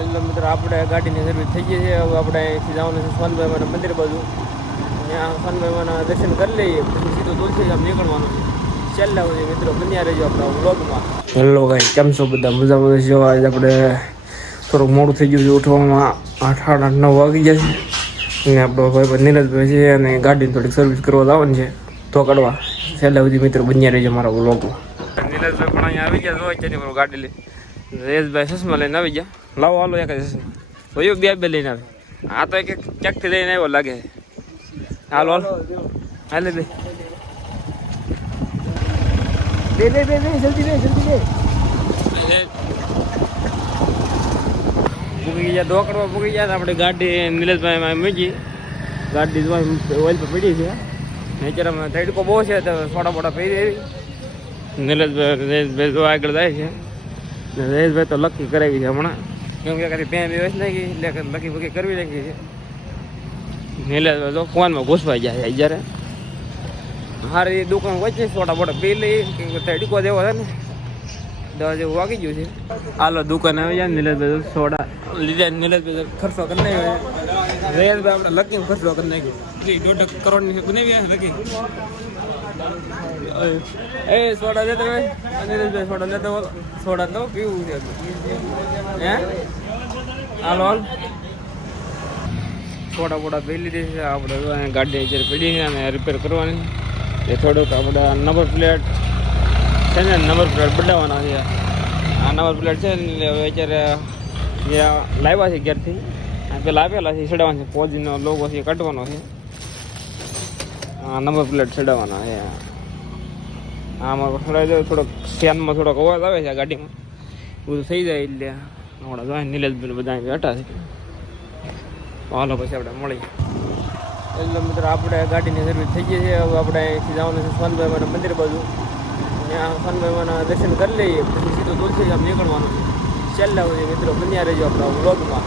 એટલે મિત્ર આપણે ગાડીની સર્વિસ થઈ ગઈ છે. હવે આપણે અહીંથી જવાનું છે સોનભાઈમાના મંદિર બાજુ. ત્યાં સોનભાઈમાના દર્શન કરી લઈએ પછી સીધું તુલસીધામ નીકળવાનું છે. છેલ્લા સુધી મિત્રો બન્યા રહેજો આપણા વ્લોગમાં. હેલો ગાઈસ, કેમ છો બધા? મજામાં છો? આજે આપણે થોડુંક મોડું થઈ ગયું છે ઉઠવામાં. 8:30-9 વાગી ગયા છે અને આપણો ભાઈ નીરજભાઈ છે અને ગાડીની થોડીક સર્વિસ કરવા જવાનું છે તો કાઢવા. છેલ્લા સુધી મિત્રો બન્યા રહેજો મારા વ્લોગમાં. નીરજભાઈ પણ અહીંયા આવી ગયા. જોઈ છે ગાડી લઈ જયેશભાઈ ચશ્મા લઈને આવી ગયા. લાવો હાલો એક ચશ્મા ભાઈઓ બે લઈને આવે. આ તો એક ક્યાંકથી લઈને આવ્યો લાગે. હાલો હાલો હાલે બે જલ્દી પૂગી ગયા. ડોકડવા પૂગી ગયા. આપણે ગાડી નિલેશભાઈ મૂકી. ગાડી ઓઇલ પર પડી છે. નેચરમાં તડકો બહુ છે તો સોડા બોડા પી એવી. નિલેશભાઈ જો આગળ જાય છે. જયેશભાઈ તો લકી કરાવી છે હમણાં, કેમ કે કદી પેન વ્યવસ્થિત નાખી એટલે લકી બકી કરવી નાખી છે. નિલેશભાઈ તો ફોનમાં ઘૂસવાઈ જાય છે જ્યારે. હારી દુકાન વચ્ચે સોડા બોડા પી લઈ, કેમ કે તડકો જેવો છે ને 10 જેવું વાગી ગયું છે. હાલો દુકાન આવી જાય. નિલેશભાઈ સોડા લીધા. નિલેશભાઈ ખર્ચો કરી નાખ્યો. જયેશભાઈ આપણે લકી ખર્ચો કરી નાખ્યો. 1.5 કરોડની બનાવી લકી. એ સોડા દેતો ભાઈ, નિલેશભાઈ સોડા લેતો. સોડા તો પીવું છે હે. હાલો હાલ સોડા બોડા પી લીધી છે. આપણે ગાડી અત્યારે પડી છે અને રિપેર કરવાની. એ થોડુંક આપણે નંબર પ્લેટ છે ને, નંબર પ્લેટ બદલાવાના છે. આ નંબર પ્લેટ છે ને હવે અત્યારે જે લાવ્યા છે ઘેરથી પેલા આપેલા છે ચડાવવાનો છે. પોજીનો લોગો છે કાઢવાનો છે. આ નંબર પ્લેટ ચડાવવાના છે. આમાં થોડોક સ્ટેન્ડમાં થોડોક અવાજ આવે છે આ ગાડીમાં. બધું થઈ જાય એટલે હમણાં જાય નિલેશભાઈ બધા બેઠા છે. હાલો પછી આપણે મળીએ. એટલે મિત્ર આપણે ગાડીની સર્વિસ થઈ ગઈ છે. હવે આપણે અહીંથી જવાનું છે સોનભાઈમાના મંદિર બાજુ. ત્યાં સોનભાઈમાના દર્શન કરી લઈએ પછી સીધું તુલસીધામ નીકળવાનું છે. છેલ્લા સુધી મિત્રો બન્યા રહેજો આપણા વ્લોગમાં.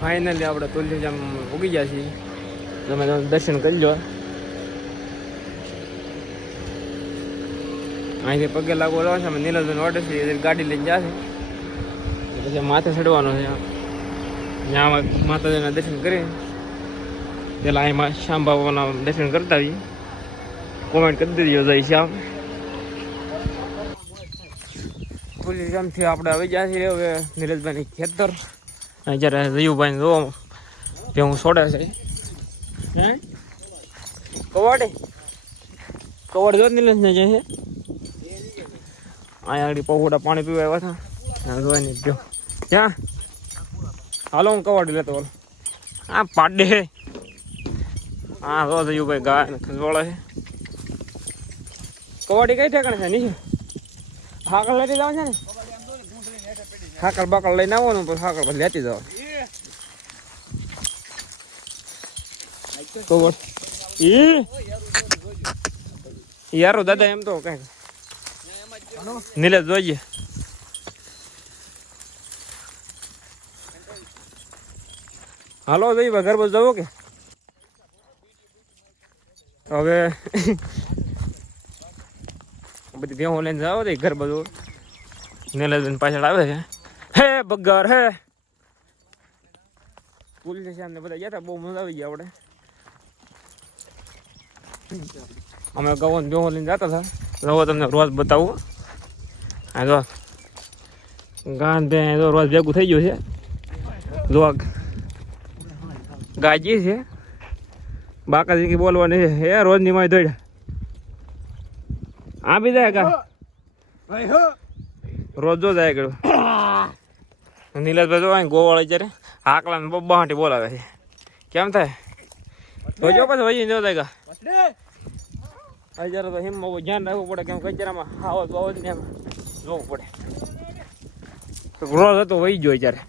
ફાઇનલી આપણે તુલસીધામ ઉગી ગયા છીએ. તમે દર્શન કરી લો. અહીંથી પગે લાગવો રહો છે. અમે નીરજભાઈનો ઓર્ડર છે, ગાડી લઈને જશે પછી માથે ચડવાનો છે. ત્યાં માતાજીના દર્શન કરી પેલા અહીંમાં શ્યામ બાબાના દર્શન કરતા આવીએ. કોમેન્ટ કરી દેજો જય શ્યામ. તુલસીધામથી આપણે આવી ગયા છીએ હવે નીરજભાઈની ખેતર. જ્યારે જયુભાઈ જો હું છોડે છે હે કવાડ જો નીલેશ ને જાય છે. અહીંયા આગળ પહોળા પાણી પીવા આવ્યા હતા. જોઈ નહીં પીઓ ક્યાં. હાલો હું કવાડી લેતો બોલો. હા પાડે હા જો જયુભાઈ ગાય ખસવાળા છે. કવાડી કઈ ઠેકાણે છે નહીં? હાકર લેતી જવા છે ને. હાકર બાકર લઈને આવવાનું પછી હાકર પછી લેતી જવા. કવર યારો દાદા એમ તો કઈ નીલેશ જોઈએ. હાલો જઈ ઘર બસ જવો કે હવે બધી ભેહો લઈને જાવ દે ઘર બધું. નીલેશ પાછળ આવે છે. હે બગાર હે પોલીસ સ્ટેશન બધા ગયા હતા. બહુ મજા આવી ગઈ. આપણે અમે ગવન બેહો લઈને જતા હતા. રહો તમને રોજ બતાવું. હા જો ગાન બે રોજ ભેગું થઈ ગયું છે. જો ગાજી છે બાકાજી બોલવાની છે. હે રોજની માય દોડ્યા આ બી જાય કા ભાઈ હો રોજ જો જાય ગયો નીલેશભાઈ જો ગોવાળ અત્યારે આકલા ને બહાટી બોલાવે છે કેમ થાય તો જો પછી વહી જો જાય અત્યારે તો હિમ ધ્યાન રાખવું પડે કેમ કચરામાં આવત આવત ને એમ જોવું પડે રોજ હતો વહી ગયો અત્યારે